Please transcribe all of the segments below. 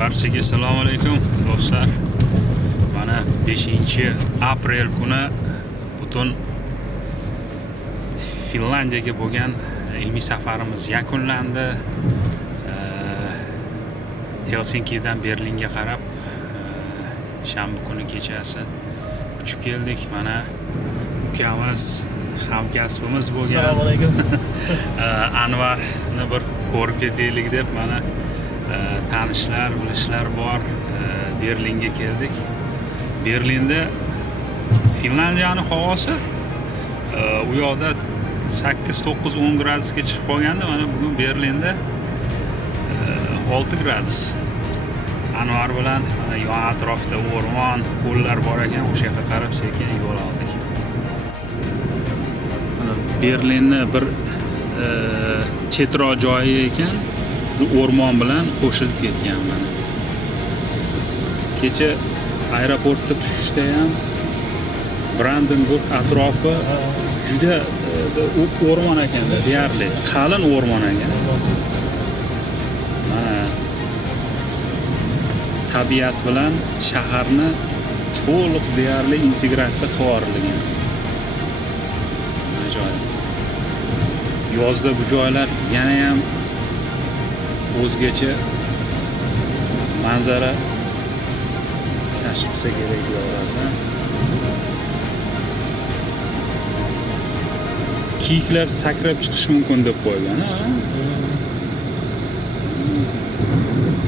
Barchaga assalomu alaykum do'stlar. Mana 5-aprel kuni butun Finlandiyaga bo'lgan ilmiy safarimiz yakunlandi. Helsinkidan Berlinga qarab shanba kuni kechasi uchib keldik. Mana ukamiz, hamkasbimiz bo'lgan. Assalomu alaykum. Anvarni bir ko'rib ketaylik deb mana tanishlar, bilishlar bor. Berlinga keldik. Berlinda Finlandiyaning havosi u yoqda 8-9-10 gradusga chiqib qolganda, mana bugun Berlinda 6 gradus. Anvar bilan mana yon atrofda o'rmon, ko'llar bor ekan, o'sha yoqqa qarab sekin yo'l oldik. Berlinni bir chetroq joyi ekan, o'rmon bilan qo'shilib ketgan. Mana kecha aeroportda tushishda ham Brandenburg atrofi juda o'rmon ekan, deyarli qalin o'rmon ekan. Mana tabiat bilan shaharni to'liq deyarli integratsiya qilib yuborilgan. Ajoyib. Yozda bu joylar yana ham o'zgacha manzara kashf qilsa kerak joylarda. Kiyiklar sakrab chiqish mumkin deb qo'ygan.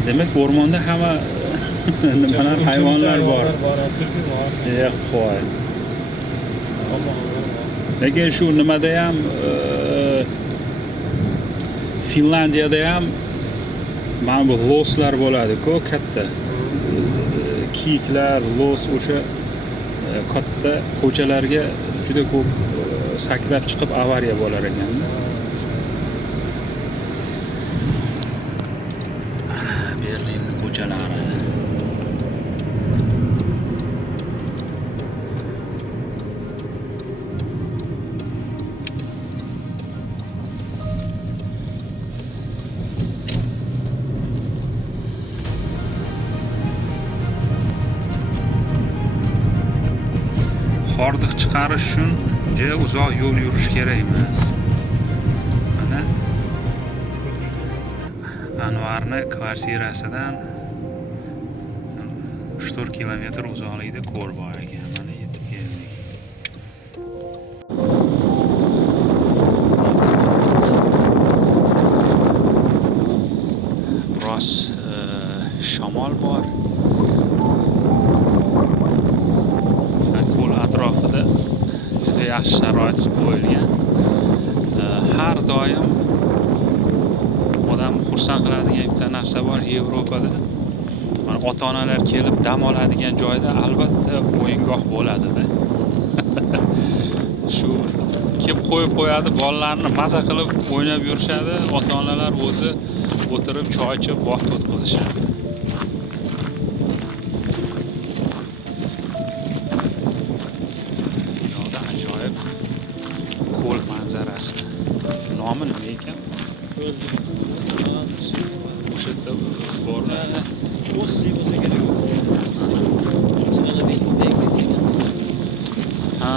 Demak, o'rmonda hamma nimalar, hayvonlar bor. Tulki bor. Qo'y. Lekin shu nimada ham Finlandiyada ham mana bu loslar bo'ladi-ku, katta. Kiyiklar, los o'sha katta ko'chalarga juda ko'p sakrab chiqib avariya bo'lar ekan-da. Berlinning ko'chalari. Hordiq chiqarish uchun juda uzoq yo'l yurish kerak emas. Mana Anvarni kvartirasidan 3-4 kilometr uzoqlikda ko'l bor ekan. Mana yetib keldik. Biroz shamol bor. Atrofida juda yaxshi sharoit qilib qo'yilgan. Har doim odam xursand qiladigan bitta narsa bor Yevropada. Mana ota-onalar kelib dam oladigan joyda albatta o'yingoh bo'ladi-da. Shu kelib qo'yadi, bolalarni maza qilib o'ynab yurishadi, ota-onalar o'zi o'tirib choy ichib vaqt o'tkazishadi. Ko'l manzarasi. Nomi nima ekan? O'sha yerda borlar. O'zi bo'lsa kerak. Ha.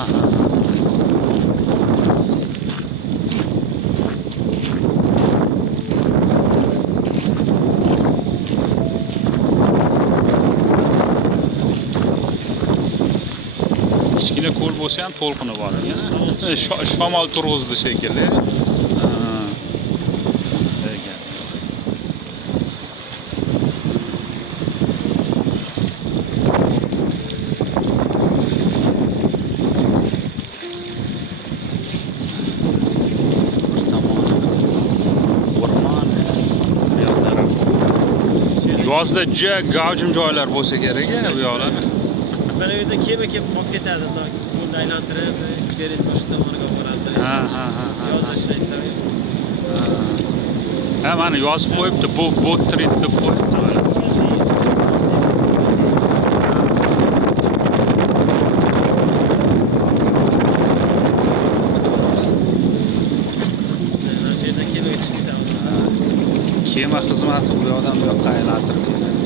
Kichkina ko'l bo'lsa ham to'lqini bor ekan. Shamol turg'izdi shekilli. Yozda juda gavjum joylar bo'lsa kerak-a bu yoqlar. Mana bu yerda kema kelib qolib ketadi, ko'lni aylantirib, Berlin boshqa tomoniga boradi. Ha. Yozda ishlaydi. Ha, mana yozib qo'yibdi, bu boat trip deb qo'yibdi mana. Kema xizmati bu yoqdan bu yoqqa aylantirib ketadi.